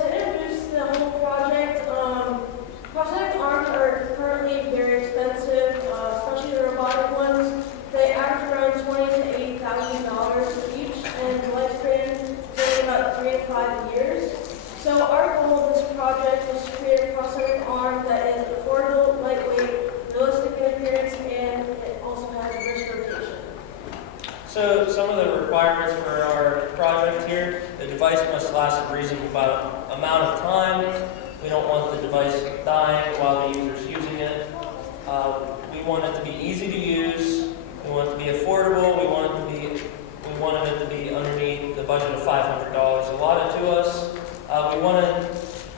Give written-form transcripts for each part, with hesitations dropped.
to introduce the whole project, prosthetic arms are currently very expensive, especially the robotic ones. They average around $20,000 to $80,000 each, and the lifespan is about 3 to 5 years. So our goal of this project was to create a prosthetic arm that is affordable, lightweight, realistic in appearance, and it also has wrist rotation. So some of the requirements for our project here, the device must last a reasonable amount of time. We don't want the device dying while the user's using it. We want it to be easy to use. We want it to be affordable. We wanted it to be underneath the budget of $500 allotted to us. We wanted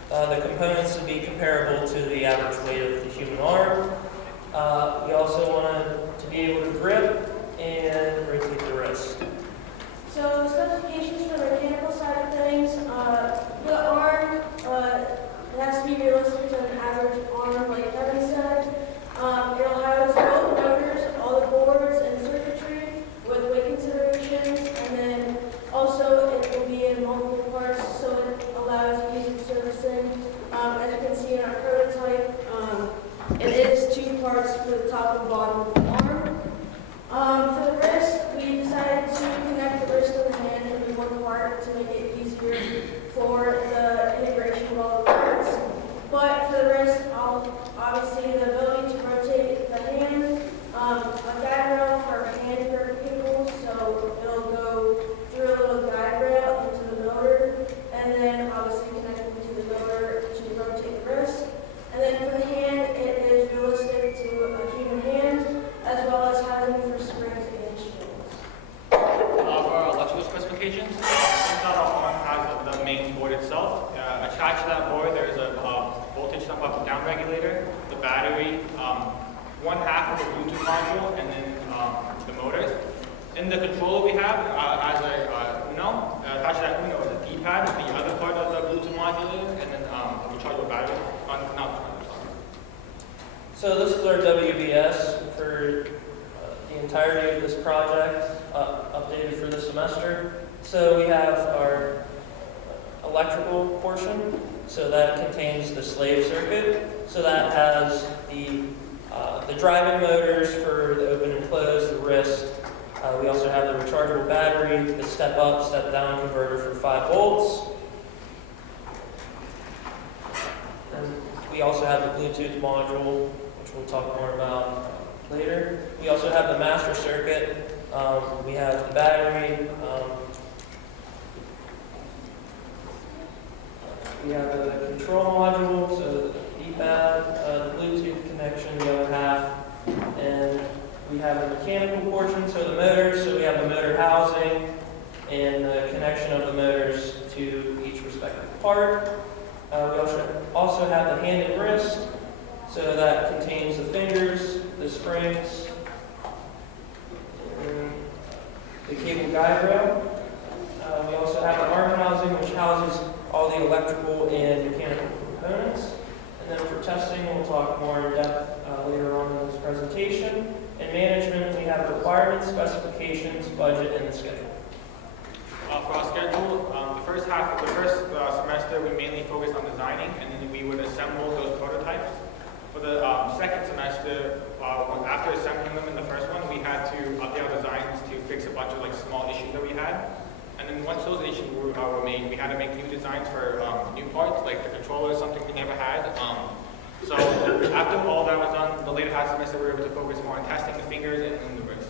the components to be comparable to the average weight of the human arm. We also wanted to be able to grip and rotate the wrist. So specifications for the mechanical side of things, the arm, it has to be realistic to an average arm, like Kevin said. It'll house both motors, all the boards and circuitry with weight considerations, and then also it will be in multiple parts, so it allows easy servicing. As you can see in our prototype, it is 2 parts for the top and bottom of the arm. For the wrist, we decided to connect the wrist and the hand into one part to make it easier for the integration of all the parts. But for the wrist, obviously the ability to rotate the hand, a guide rail for hand grip cables, so it'll go through a little guide rail into the motor, and then obviously connecting to the motor to rotate the wrist. And then for the hand, it is realistic to a human hand, as well as having for springs and shields. For our electrical specifications, inside our arm has the main board itself. Attached to that board, there's a voltage up and down regulator, the battery, 1/2 of the Bluetooth module, and then the motors. In the controller we have has a Uno. Attached to that Uno is a D-pad, the other part of the Bluetooth module, and then a rechargeable battery. So this is our WBS for the entirety of this project, updated for this semester. So we have our electrical portion, so that contains the slave circuit. So that has the driving motors for the open and close, the wrist. We also have the rechargeable battery, the step up, step down converter for 5 volts. And we also have the Bluetooth module, which we'll talk more about later. We also have the master circuit. We have the battery. We have the control module, so the D-pad, the Bluetooth connection, the other half, and we have a mechanical portion, so the motors. So we have the motor housing and the connection of the motors to each respective part. We also have the hand and wrist, so that contains the fingers, the springs, and the cable guide rail. We also have the arm housing, which houses all the electrical and mechanical components. And then for testing, we'll talk more in depth later on in this presentation. In management, we have requirements, specifications, budget, and the schedule. For our schedule, the first semester, we mainly focused on designing, and then we would assemble those prototypes. For the second semester, after assembling them in the first one, we had to update our designs to fix a bunch of small issues that we had. And then once those issues were made, we had to make new designs for new parts, like the controller, something we never had. So after all that was done, the later half semester, we were able to focus more on testing the fingers and the wrist.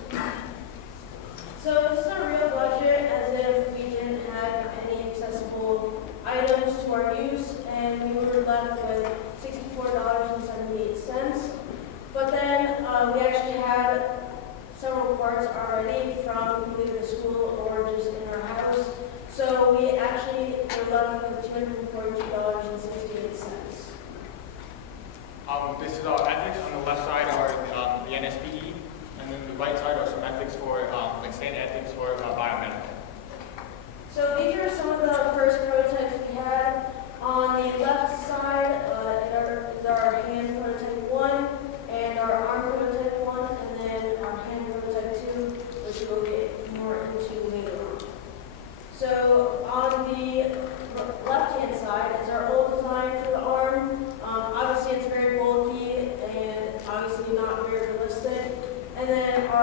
So this is a real budget, as if we didn't have any accessible items to our use, and we were left with $64.78. But then we actually had several parts already from either the school or just in our house. So we actually were left with $242.68. This is our ethics. On the left side are the NSPE, and then the right side are some ethics for standard ethics for biomedical. So these are some of the first prototypes we had. On the left side is our hand prototype 1 and our arm prototype 1, and then our hand prototype 2, which we'll get more into later on. So on the left-hand side is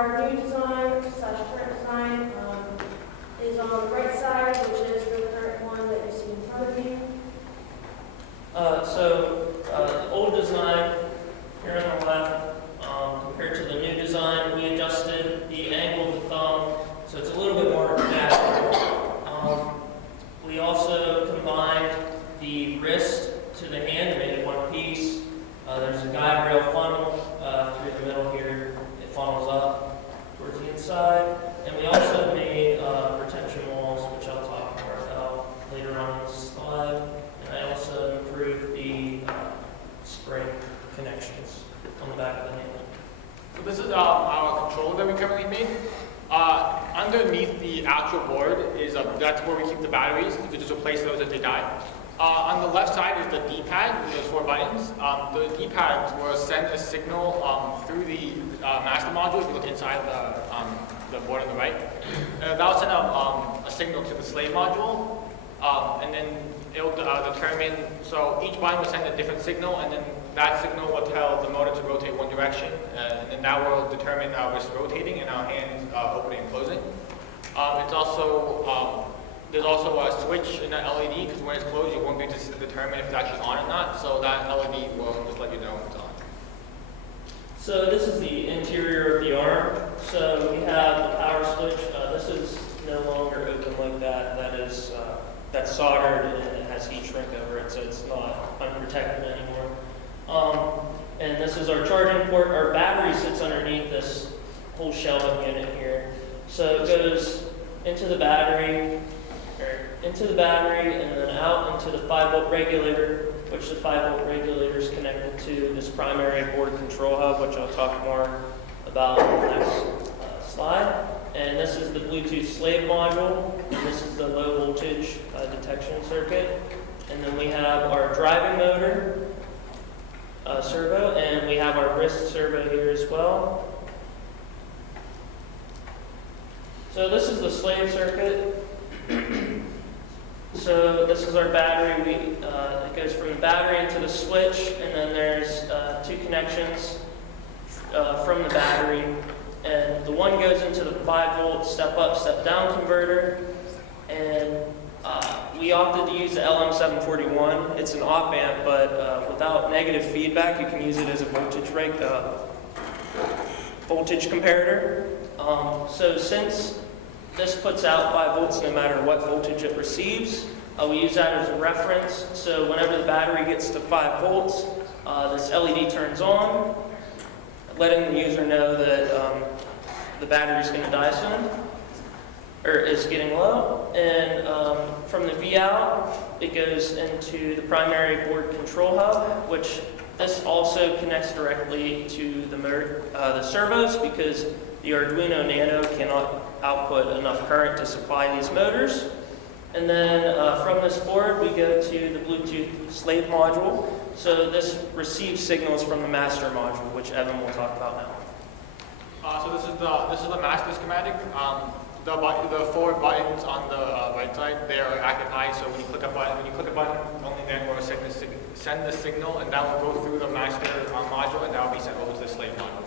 our new design slash current design is on the right side, which is the current one that you see in front of you. The old design here on the left, compared to the new design, we adjusted the angle of the thumb, so it's a little bit more natural. We also combined the wrist to the hand and made it one piece. There's a guide rail funnel through the middle here. It funnels up towards the inside. And we also made retention walls, which I'll talk more about later on in this slide. And I also improved the spring connections on the back of the handle. So this is our controller that we currently made. Underneath the actual board is that's where we keep the batteries. You could just replace those if they die. On the left side is the D-pad with those 4 buttons. The D-pad will send a signal through the master module. If you look inside the board on the right, that will send a signal to the slave module, and then it will determine. So each button will send a different signal, and then that signal will tell the motor to rotate one direction, and then that will determine our wrist rotating and our hands opening and closing. It's also there's also a switch in that LED, because when it's closed, you won't be able to determine if it's actually on or not. So that LED will just let you know if it's on. So this is the interior of the arm. So we have the power switch. This is no longer open like that. That's soldered and it has heat shrink over it, so it's not unprotected anymore. And this is our charging port. Our battery sits underneath this whole shelving unit here. So it goes into the battery, and then out into the 5-volt regulator, which the 5-volt regulator is connected to this primary board control hub, which I'll talk more about in the next slide. And this is the Bluetooth slave module, and this is the low voltage detection circuit. And then we have our driving motor servo, and we have our wrist servo here as well. So this is the slave circuit. So this is our battery. It goes from the battery into the switch, and then there's 2 connections from the battery. And the one goes into the 5-volt step-up, step-down converter. And we opted to use the LM741. It's an op-amp, but without negative feedback, you can use it as a voltage comparator. So since this puts out 5 volts no matter what voltage it receives, we use that as a reference. So whenever the battery gets to 5 volts, this LED turns on, letting the user know that the battery is going to die soon, or is getting low. And from the V out, it goes into the primary board control hub, which this also connects directly to the servos, because the Arduino Nano cannot output enough current to supply these motors. And then from this board, we go to the Bluetooth slave module. So this receives signals from the master module, which Evan will talk about now. So this is the master schematic. The 4 buttons on the right side, they are active high. So when you click a button, only then will send the signal, and that will go through the master module, and that will be sent over to the slave module.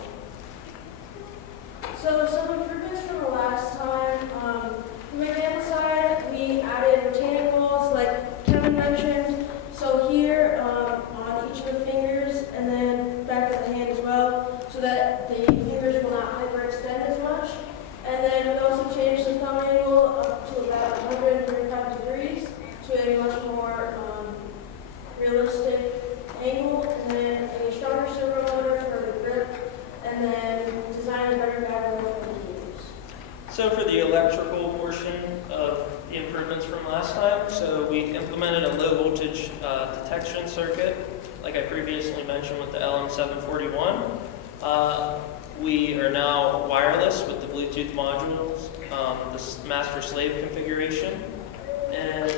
So some improvements from the last time. From the mechanical side, we added retaining walls, like Kevin mentioned. So here on each of the fingers, and then back of the hand as well, so that the fingers will not hyperextend as much. And then we also changed the thumb angle up to about 135 degrees to a much more realistic angle. And then a stronger servo motor for the grip, and then design a better guide rail for the keys. So for the electrical portion of the improvements from last time, so we implemented a low voltage detection circuit, like I previously mentioned with the LM741. We are now wireless with the Bluetooth modules, the master slave configuration, and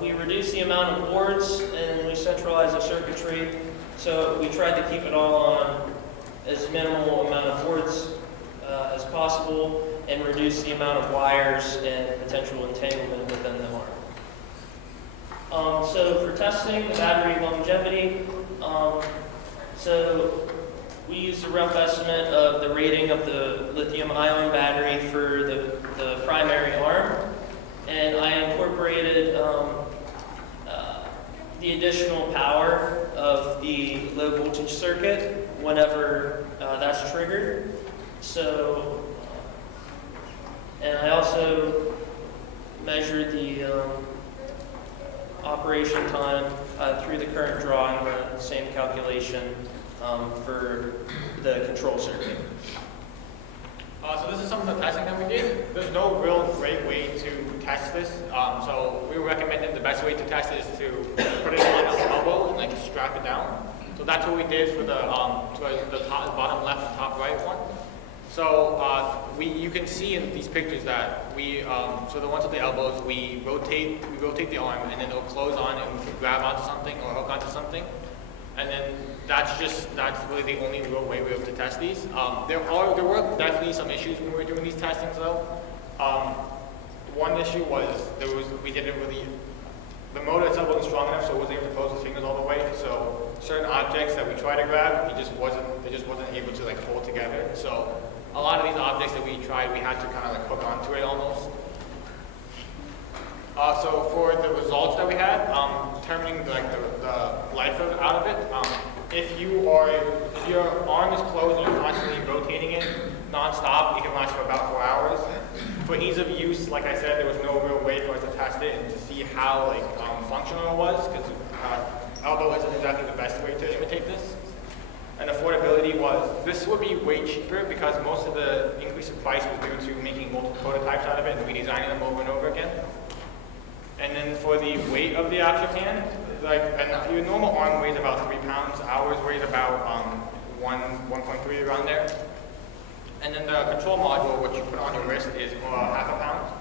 we reduced the amount of boards and we centralized the circuitry. So we tried to keep it all on as minimal amount of boards as possible, and reduce the amount of wires and potential entanglement within the arm. So for testing the battery longevity, so We used a rough estimate of the rating of the lithium-ion battery for the primary arm, and I incorporated the additional power of the low voltage circuit whenever that's triggered. So, and I also measured the operation time through the current drawing, the same calculation for the control circuit. So this is some of the testing that we did. There's no real great way to test this. So we recommended the best way to test it is to put it on the elbow and like strap it down. So that's what we did for the top, bottom left, top right one. So you can see in these pictures that so the ones with the elbows, we rotate the arm and then it'll close on and we can grab onto something or hook onto something. And then that's really the only real way we were able to test these. There were definitely some issues when we were doing these testings though. One issue was the motor itself wasn't strong enough, so it wasn't able to close the fingers all the way. So certain objects that we tried to grab, it just wasn't able to like hold together. So a lot of these objects that we tried, we had to kind of like hook onto it almost. So for the results that we had, determining like the life out of it, if your arm is closed and you're constantly rotating it non-stop, it can last for about 4 hours. For ease of use, like I said, there was no real way for us to test it and to see how functional it was, because elbow isn't exactly the best way to imitate this. And affordability this would be way cheaper because most of the increase in price was due to making multiple prototypes out of it and redesigning them over and over again. And then for the weight of the actual hand, your normal arm weighs about 3 pounds, ours weighs about 1.3 around there. And then the control module, which you put on your wrist, is half a pound.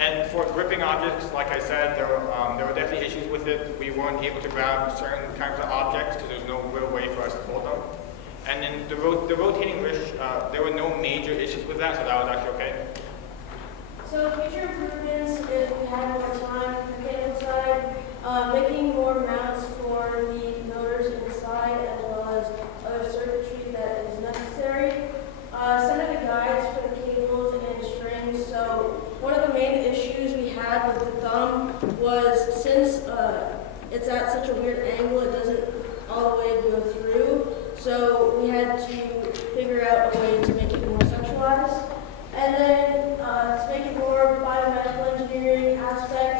And for gripping objects, like I said, there were definitely issues with it. We weren't able to grab certain kinds of objects because there's no real way for us to hold them. And then the rotating wrist, there were no major issues with that, so that was actually okay. So future improvements, if we had more time on the mechanical side, making more mounts for the motors inside as well as other circuitry that is necessary. Some of the guides for the cables and strings. So one of the main issues we had with the thumb was since it's at such a weird angle, it doesn't all the way go through. So we had to figure out a way to make it more centralized. And then to make it more biomedical engineering aspect,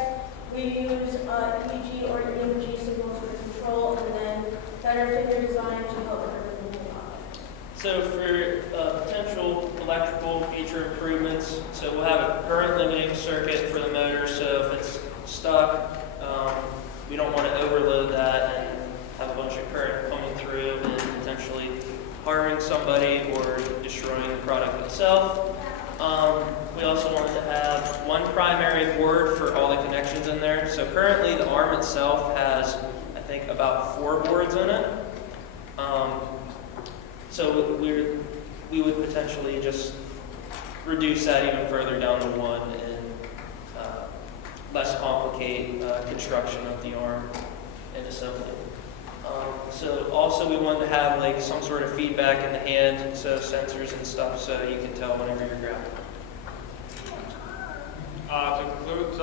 we use EEG or EMG signals for control, and then better finger design to help with everything. So for potential electrical feature improvements, so we'll have a current limiting circuit for the motor, so if it's stuck, we don't want to overload that and have a bunch of current coming through and potentially harming somebody or destroying the product itself. We also wanted to have one primary board for all the connections in there. So currently the arm itself has, I think, about 4 boards in it. So we would potentially just reduce that even further down to 1 and less complicate construction of the arm and assembly. So also we wanted to have like some sort of feedback in the hand, so sensors and stuff, so you can tell whenever you're grabbing. To conclude,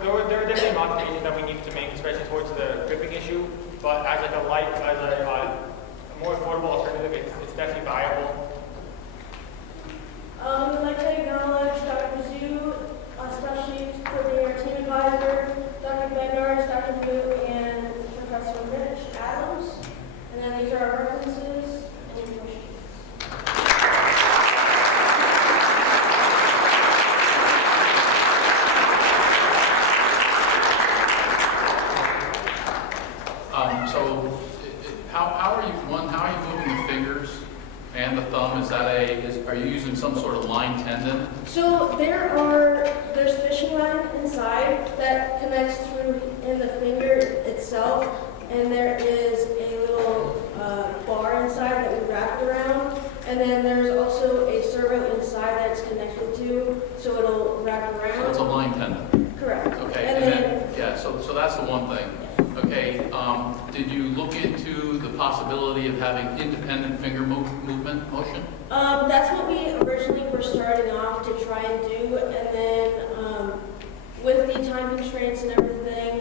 there were definitely modifications that we needed to make, especially towards the gripping issue. But as a more affordable alternative, it's definitely viable. I'd like to acknowledge Dr. Zhu, especially for being our team advisor, Dr. Bendars, Dr. Wu, and Professor Rich Adams. And then these are our references. Any questions? How are you moving the fingers and the thumb? Are you using some sort of line tendon? So there's fishing line inside that connects through in the finger itself, and there is a little bar inside that we wrap around, and then there's also a servo inside that it's connected to, so it'll wrap around. So it's a line tendon. Correct. Okay, And then so that's the one thing. Okay, did you look into the possibility of having independent finger movement motion? That's what we originally were starting off to try and do, and then with the time constraints and everything,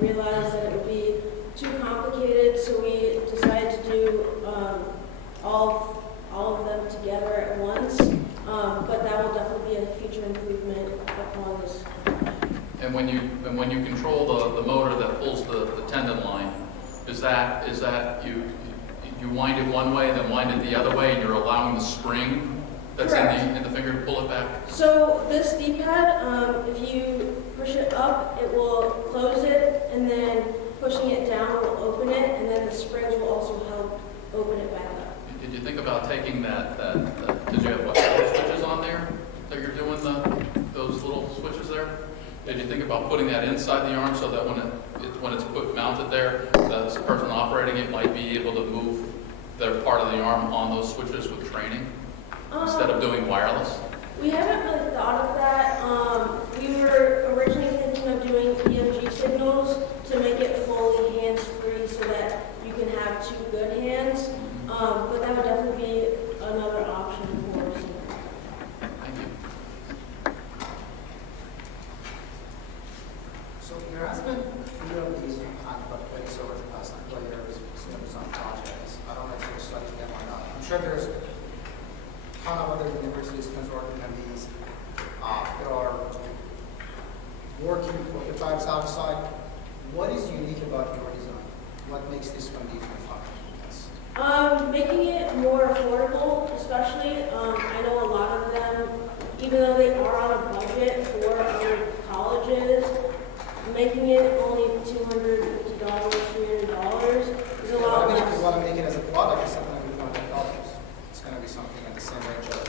we realized that it would be too complicated, so we decided to do all of them together at once. But that will definitely be a future improvement upon this. And when you control the motor that pulls the tendon line, is that you wind it one way, then wind it the other way, and you're allowing the spring that's in the finger to pull it back? So this D-pad, if you push it up, it will close it, and then pushing it down will open it, and then the springs will also help open it back up. Did you think about taking that did you have what, switches on there that you're doing those little switches there? Did you think about putting that inside the arm so that when it's mounted there, the person operating it might be able to move their part of the arm on those switches with training instead of doing wireless? We haven't really thought of that. We were originally thinking of doing EMG signals to make it fully hands-free so that you can have two good hands. But that would definitely be another option for us. Thank you. So there has been a few of these plays over the past couple of years, some projects. I don't know if you're studying them or not. I'm sure there's a ton of other universities working on these. There are working prototypes outside. What is unique about your design? What makes this one different from others? Making it more affordable, especially. I know a lot of them, even though they are on a budget for other colleges, making it only $250, $300 is a lot If less. you want to make it as a product, it's not going to be $100. It's going to be something in the same range of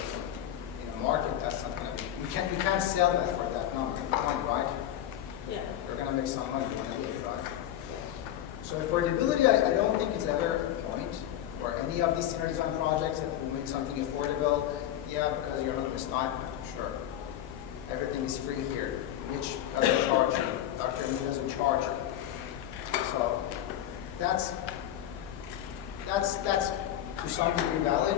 market. That's not going to be. You can't sell that for that number. Point, right? Yeah. You're going to make some money when you do it, right? So affordability, I don't think it's ever a point for any of these senior design projects that will make something affordable. Yeah, because you're not going to stop. Sure. Everything is free here. Which doesn't charge you. Dr. Lee doesn't charge you. So that's to some degree valid.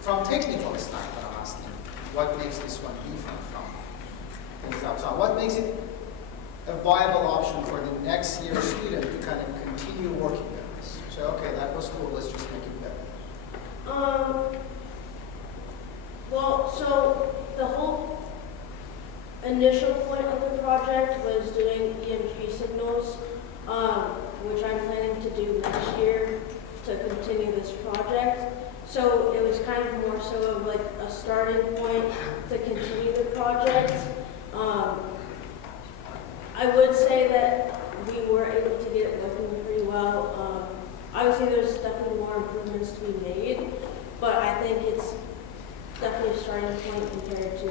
From technical standpoint, I'm asking, what makes this one different from things outside? What makes it a viable option for the next year student to kind of continue working with this? So, okay, that was cool, let's just make it better. Well, so the whole initial point of the project was doing EMG signals, which I'm planning to do next year to continue this project. So it was kind of more so of like a starting point to continue the project. I would say that we were able to get it working pretty well. Obviously, there's definitely more improvements to be made, but I think it's definitely a starting point compared to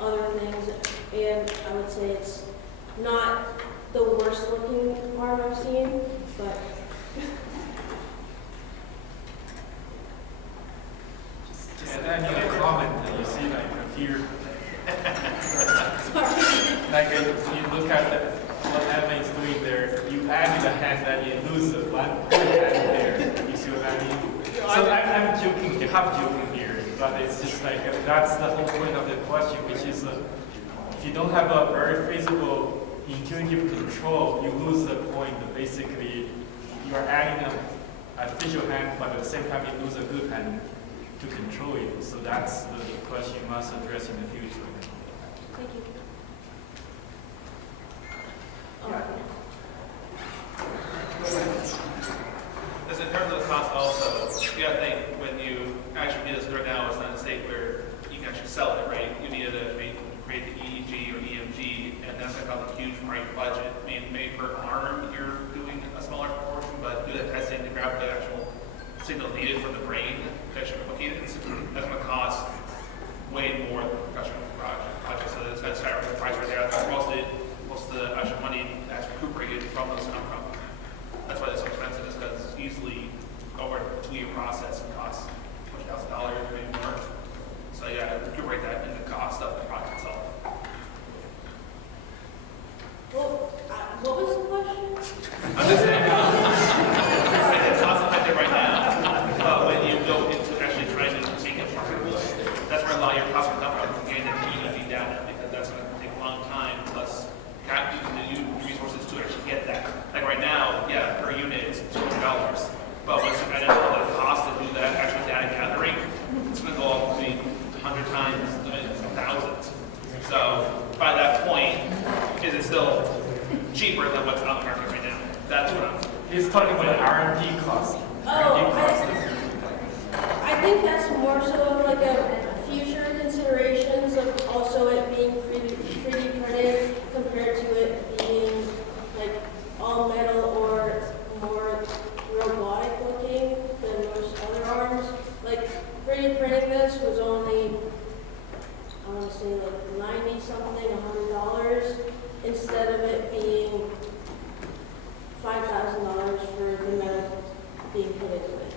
other things. And I would say it's not the worst looking arm I've seen, but And then you get a comment that you see like here, like if you look at what Evan is doing there, you add the hand and you lose the one hand there. You see what I mean? So I'm joking, half joking here, but it's just like that's the whole point of the question, which is if you don't have a very feasible intuitive control, you lose the point. Basically, you are adding an artificial hand, but at the same time you lose a good hand to control it. So that's the question you must address in the future. thank you. As in terms of the cost also, you gotta think when you actually do this right now, it's not a state where you can actually sell it, right? You needed to create the EEG or EMG, and that's like a huge right budget. I mean, maybe per arm you're doing a smaller proportion, but do that testing to grab the actual signal needed for the brain to actually replicate it. That's going to cost way more than a professional project. So it's going to start with the price right there. That's most of the actual money that's recuperated from those come from. That's why it's so expensive, is because it's easily over a 2-year process and costs $20,000, maybe more. So you got to recuperate that in the cost of the project itself. Well, what was the question? cheaper than what's on the market right now. That's what I'm. He's talking about the R&D cost. Oh, R&D cost. I think that's more so of like a future considerations of also it being 3D printed compared to it being like all metal or more robotic looking than most other arms. Like 3D printing this was only, I want to say like 90 something, $100 instead of it being $5,000 for the metal being put into it.